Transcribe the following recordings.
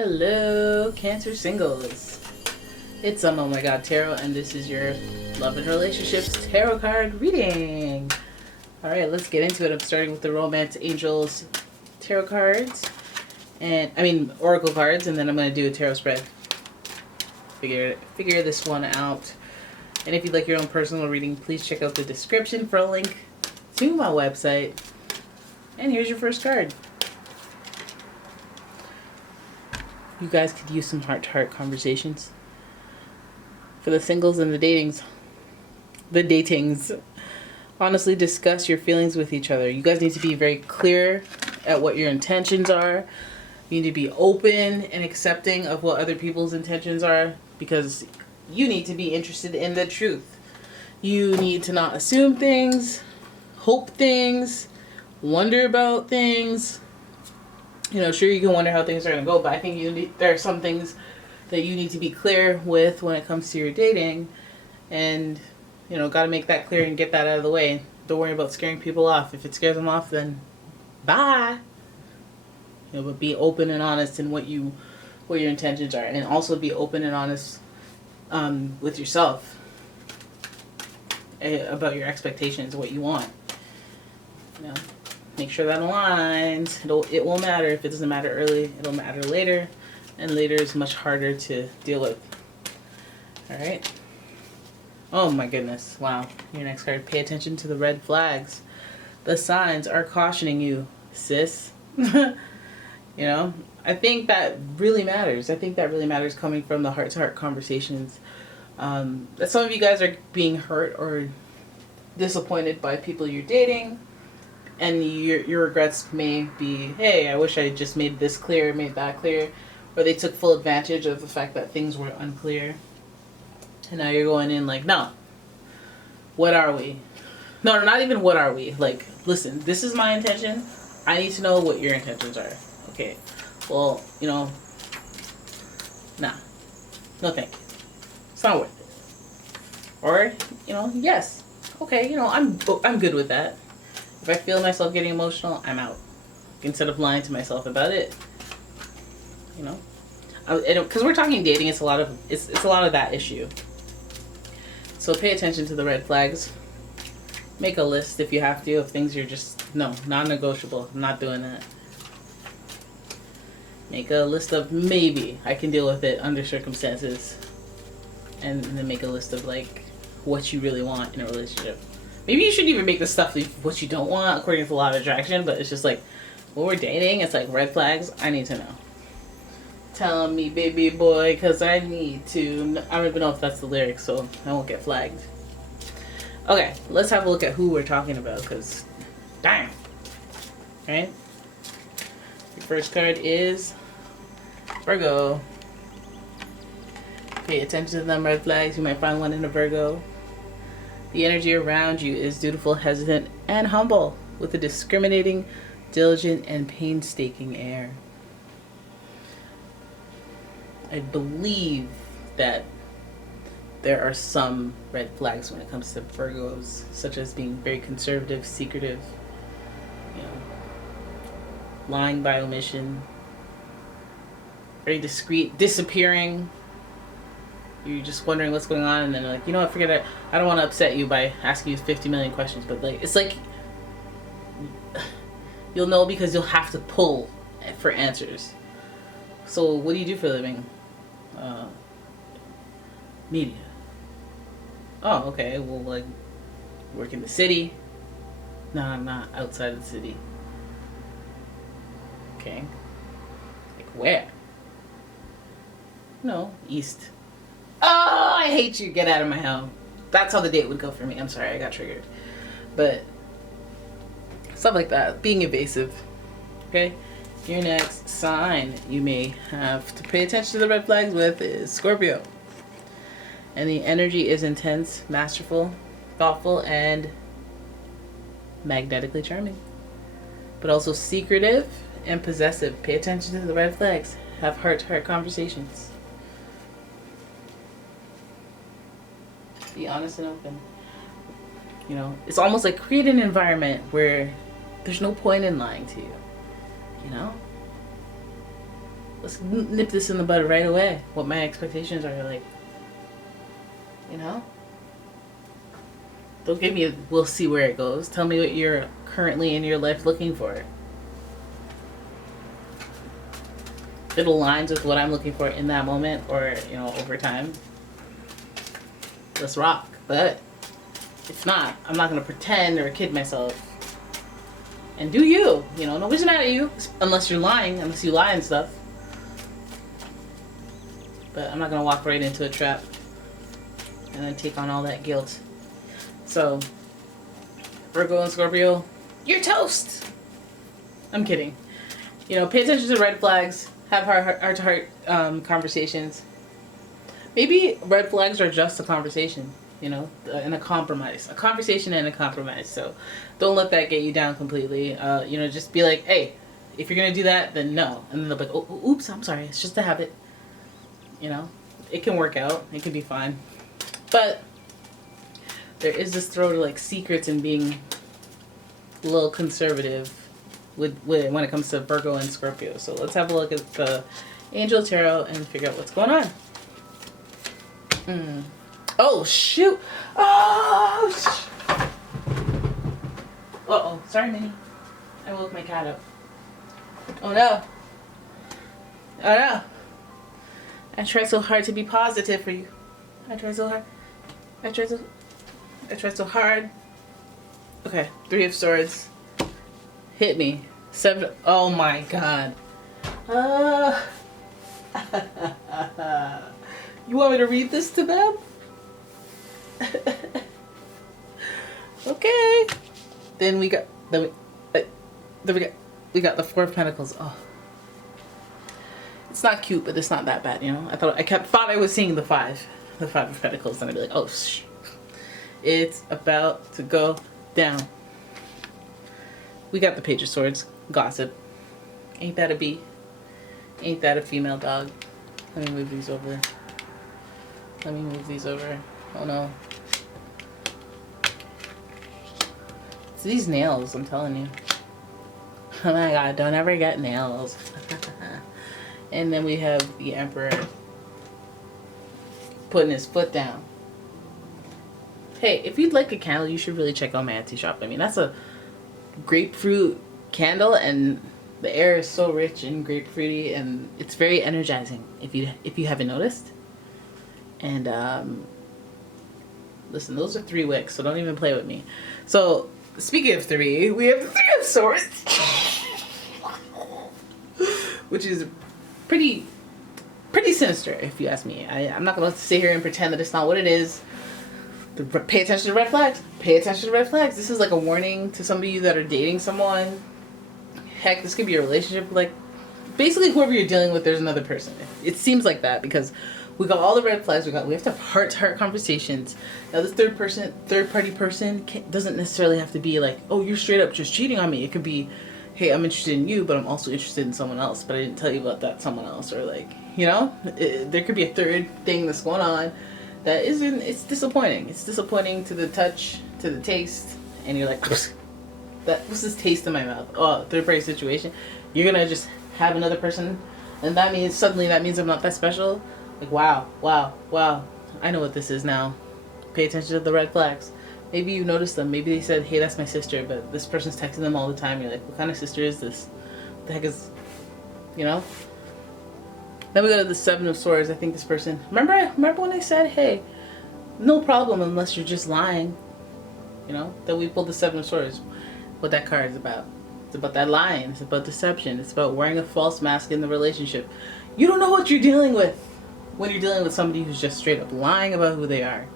Hello, Cancer singles. It's Oh My God Tarot, and this is your love and relationships tarot card reading. All right, let's get into it. I'm starting with the Romance Angels tarot cards, oracle cards, and then I'm going to do a tarot spread. Figure this one out. And if you'd like your own personal reading, please check out the description for a link to my website. And here's your first card. You guys could use some heart-to-heart conversations. For the singles and the datings. Honestly discuss your feelings with each other. You guys need to be very clear at what your intentions are. You need to be open and accepting of what other people's intentions are, because you need to be interested in the truth. You need to not assume things, hope things, wonder about things. Sure, you can wonder how things are going to go, but I think there are some things that you need to be clear with when it comes to your dating. And, got to make that clear and get that out of the way. Don't worry about scaring people off. If it scares them off, then bye. But be open and honest in what your intentions are. And also be open and honest with yourself about your expectations, what you want. Make sure that aligns. It will matter. If it doesn't matter early, it'll matter later. And later is much harder to deal with. Alright. Oh my goodness. Wow. Your next card. Pay attention to the red flags. The signs are cautioning you, sis. I think that really matters. I think that really matters coming from the heart-to-heart conversations. That some of you guys are being hurt or disappointed by people you're dating. And your regrets may be, hey, I wish I just made this clear, made that clear. Or they took full advantage of the fact that things were unclear. And now you're going in like, no. What are we? No, not even what are we. Like, listen, this is my intention. I need to know what your intentions are. Okay. Well, nah. No thank you. It's not worth it. Or, yes. Okay, I'm good with that. If I feel myself getting emotional, I'm out. Instead of lying to myself about it, because we're talking dating, it's a lot of that issue. So pay attention to the red flags. Make a list if you have to of things you're just non-negotiable. I'm not doing that. Make a list of maybe I can deal with it under circumstances, and then make a list of like what you really want in a relationship. Maybe you shouldn't even make the stuff what you don't want according to the law of attraction, but it's just like, when we're dating, it's like red flags. I need to know. Tell me, baby boy, because I need to. I don't even know if that's the lyrics, so I won't get flagged. Okay, let's have a look at who we're talking about, because, damn. Right? Your first card is Virgo. Pay attention to them red flags. You might find one in a Virgo. The energy around you is dutiful, hesitant, and humble, with a discriminating, diligent, and painstaking air. I believe that there are some red flags when it comes to Virgos, such as being very conservative, secretive, lying by omission, very discreet, disappearing. You're just wondering what's going on, and then like, what, forget it. I don't want to upset you by asking you 50 million questions, but like, it's like, you'll know because you'll have to pull for answers. So what do you do for a living? Media. Oh, okay. Well, like, work in the city? No, I'm not outside of the city. Okay. Like where? No, east. Oh, I hate you. Get out of my home. That's how the date would go for me. I'm sorry, I got triggered. But stuff like that. Being evasive. Okay? Your next sign you may have to pay attention to the red flags with is Scorpio. And the energy is intense, masterful, thoughtful, and magnetically charming. But also secretive and possessive. Pay attention to the red flags. Have heart-to-heart conversations. Be honest and open. It's almost like create an environment where there's no point in lying to you. Let's nip this in the bud right away. What my expectations are like. You know? Don't give me a we'll see where it goes. Tell me what you're currently in your life looking for. If it aligns with what I'm looking for in that moment or, you know, over time, let's rock. But if not, I'm not going to pretend or kid myself. And do you. You know, nobody's mad at you. Unless you're lying. Unless you lie and stuff. But I'm not going to walk right into a trap. And then take on all that guilt. So, Virgo and Scorpio, you're toast. I'm kidding. You know, pay attention to red flags. Have heart-to-heart conversations. Maybe red flags are just a conversation, you know, and a compromise. A conversation and a compromise. So, don't let that get you down completely. You know, just be like, hey, if you're going to do that, then no. And then they'll be like, oh, oops, I'm sorry. It's just a habit. You know, it can work out. It can be fine. But there is this throw to like secrets and being a little conservative with when it comes to Virgo and Scorpio. So let's have a look at the Angel Tarot and figure out what's going on. Oh shoot! Oh! Uh-oh. Sorry, Minnie. I woke my cat up. Oh no! Oh no! I tried so hard to be positive for you. I tried so hard. I tried so hard. Okay, 3 of Swords. Hit me. 7. Oh my god. You want me to read this to them? Okay. Then we got the the 4 of Pentacles. Oh. It's not cute, but it's not that bad, you know. I thought I was seeing the 5 of Pentacles, and I'd be like, oh, it's about to go down. We got the Page of Swords, Gossip. Ain't that a bee? Ain't that a female dog? Let me move these over. Oh no. It's these nails, I'm telling you. Oh my god, don't ever get nails. And then we have the Emperor putting his foot down. Hey, if you'd like a candle, you should really check out my Etsy shop. I mean, that's a grapefruit candle, and the air is so rich and grapefruity, and it's very energizing. If you haven't noticed. And listen, those are 3 wicks, so don't even play with me. So speaking of 3, we have the 3 of Swords, which is pretty sinister, if you ask me. I'm not gonna sit here and pretend that it's not what it is. Pay attention to red flags. Pay attention to red flags. This is like a warning to some of you that are dating someone. Heck, this could be a relationship. Like, basically, whoever you're dealing with, there's another person. It seems like that because we got all the red flags. We have to have heart-to-heart conversations. Now, this third-party person doesn't necessarily have to be like, oh, you're straight up just cheating on me. It could be, hey, I'm interested in you, but I'm also interested in someone else, but I didn't tell you about that someone else. Or like, you know, there could be a third thing that's going on that isn't, it's disappointing. It's disappointing to the touch, to the taste, and you're like, what's this taste in my mouth? Oh, third-party situation. You're gonna just have another person, and that means I'm not that special. Like, wow. I know what this is now. Pay attention to the red flags. Maybe you noticed them. Maybe they said, hey, that's my sister, but this person's texting them all the time. You're like, what kind of sister is this? What the heck is, you know? Then we go to the 7 of Swords. I think this person, remember when I said, hey, no problem unless you're just lying, you know? Then we pulled the 7 of Swords. What that card is about. It's about that lying. It's about deception. It's about wearing a false mask in the relationship. You don't know what you're dealing with when you're dealing with somebody who's just straight up lying about who they are.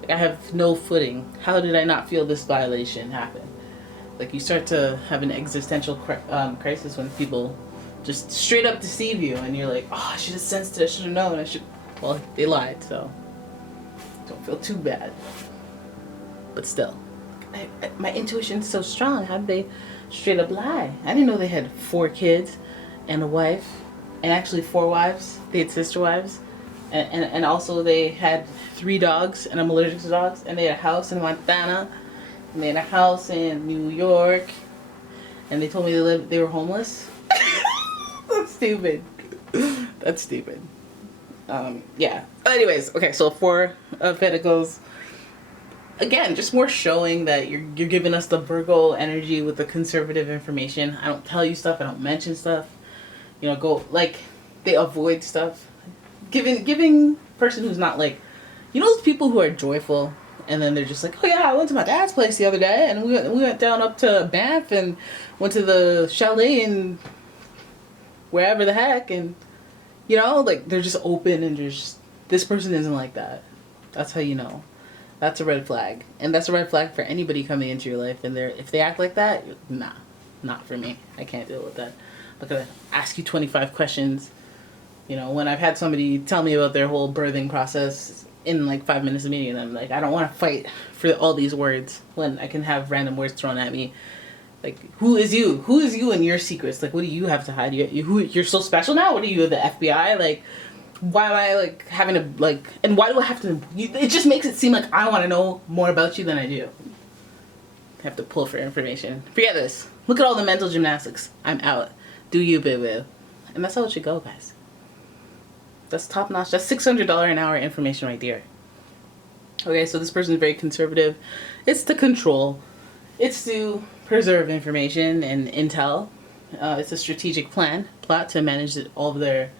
Like, I have no footing. How did I not feel this violation happen? Like, you start to have an existential crisis when people just straight up deceive you, and you're like, oh, I should have sensed it. I should have known. Well, they lied, so don't feel too bad. But still, my intuition's so strong. How did they straight up lie? I didn't know they had 4 kids and a wife, and actually 4 wives. They had sister wives, and also they had 3 dogs, and I'm allergic to dogs, and they had a house in Montana, and they had a house in New York, and they told me they were homeless. That's stupid. That's stupid. Yeah. Anyways, okay, so 4 of Pentacles. Again, just more showing that you're giving us the Virgo energy with the conservative information. I don't tell you stuff. I don't mention stuff. You know, go like they avoid stuff. Giving person who's not like, you know, those people who are joyful and then they're just like, oh yeah, I went to my dad's place the other day and we went down up to Banff and went to the chalet and wherever the heck, and you know, like they're just open and just, this person isn't like that. That's how you know. That's a red flag. And that's a red flag for anybody coming into your life. And if they act like that, nah, not for me. I can't deal with that. I'm gonna ask you 25 questions. You know, when I've had somebody tell me about their whole birthing process in like 5 minutes of meeting, and I'm like, I don't want to fight for all these words when I can have random words thrown at me. Like, who is you? Who is you and your secrets? Like, what do you have to hide? You're so special now? What are you, the FBI? Like, why am I like having to like, and why do I have to, it just makes it seem like I want to know more about you than I do. I have to pull for information. Forget this. Look at all the mental gymnastics. I'm out. Do you, boo-boo. And that's how it should go, guys. That's top notch. That's $600 an hour information right there. Okay, so this person is very conservative. It's to control. It's to preserve information and intel. It's a strategic plot to manage all of their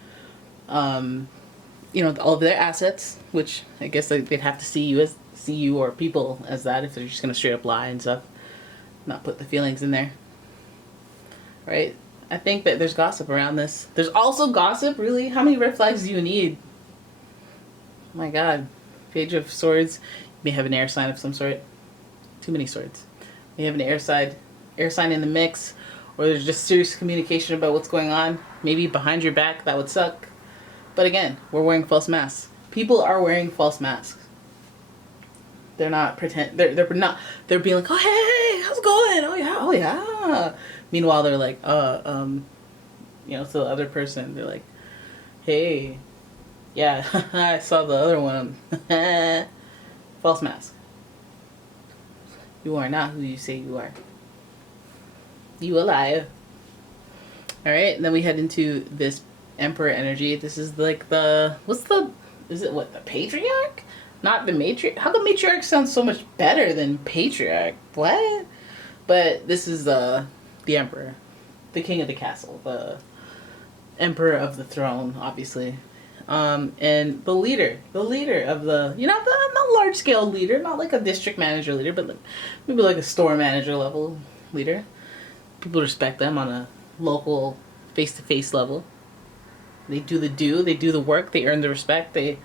you know, all of their assets, which I guess they'd have to see you or people as that if they're just gonna straight up lie and stuff, not put the feelings in there, right? I think that there's gossip around this. There's also gossip, really? How many red flags do you need? Oh my God. Page of Swords. You may have an air sign of some sort. Too many swords. You have an air sign in the mix, or there's just serious communication about what's going on. Maybe behind your back, that would suck. But again, we're wearing false masks. People are wearing false masks. They're not they're being like, oh hey, how's it going? Oh yeah. Meanwhile they're like, you know, to the other person, they're like, hey, yeah, I saw the other one. False mask. You are not who you say you are. You a liar. Alright, and then we head into this Emperor energy. This is like the, the patriarch? Not the matriarch? How come matriarch sounds so much better than patriarch? What? But this is the Emperor. The king of the castle. The Emperor of the throne, obviously. And the leader of the, you know, not large scale leader, not like a district manager leader, but like, maybe like a store manager level leader. People respect them on a local face-to-face level. They do the work, they earn the respect, they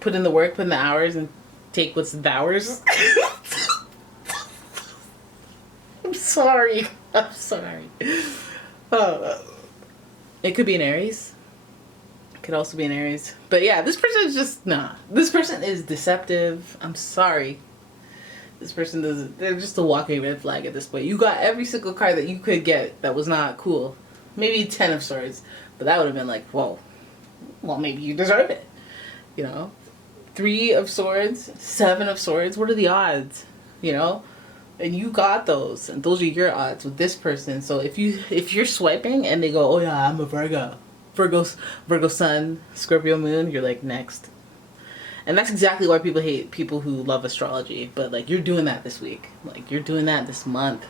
put in the work, put in the hours, and take what's theirs. I'm sorry. It could be an Aries. It could also be an Aries. But yeah, this person is just, nah. This person is deceptive. I'm sorry. This person they're just a walking red flag at this point. You got every single card that you could get that was not cool. Maybe 10 of Swords. But that would have been like, whoa. Well, maybe you deserve it. You know? 3 of Swords, 7 of Swords. What are the odds? You know? And you got those. And those are your odds with this person. So if you're swiping and they go, oh yeah, I'm a Virgo. Virgo Sun, Scorpio Moon, you're like, next. And that's exactly why people hate people who love astrology. But like, you're doing that this week. Like, you're doing that this month.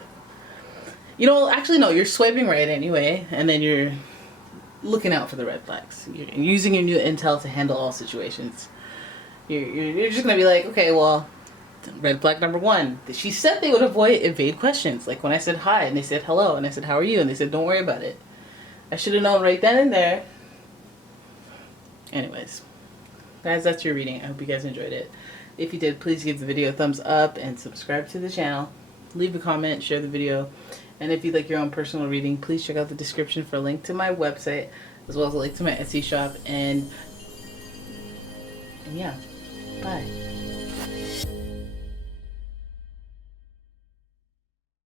You know, actually no, you're swiping right anyway. And then you're looking out for the red flags. You're using your new intel to handle all situations. You're just going to be like, okay, well, red flag number 1. She said they would evade questions. Like when I said hi and they said hello and I said, how are you? And they said, don't worry about it. I should have known right then and there. Anyways. Guys, that's your reading. I hope you guys enjoyed it. If you did, please give the video a thumbs up and subscribe to the channel. Leave a comment, share the video. And if you'd like your own personal reading, please check out the description for a link to my website, as well as a link to my Etsy shop. And yeah, bye.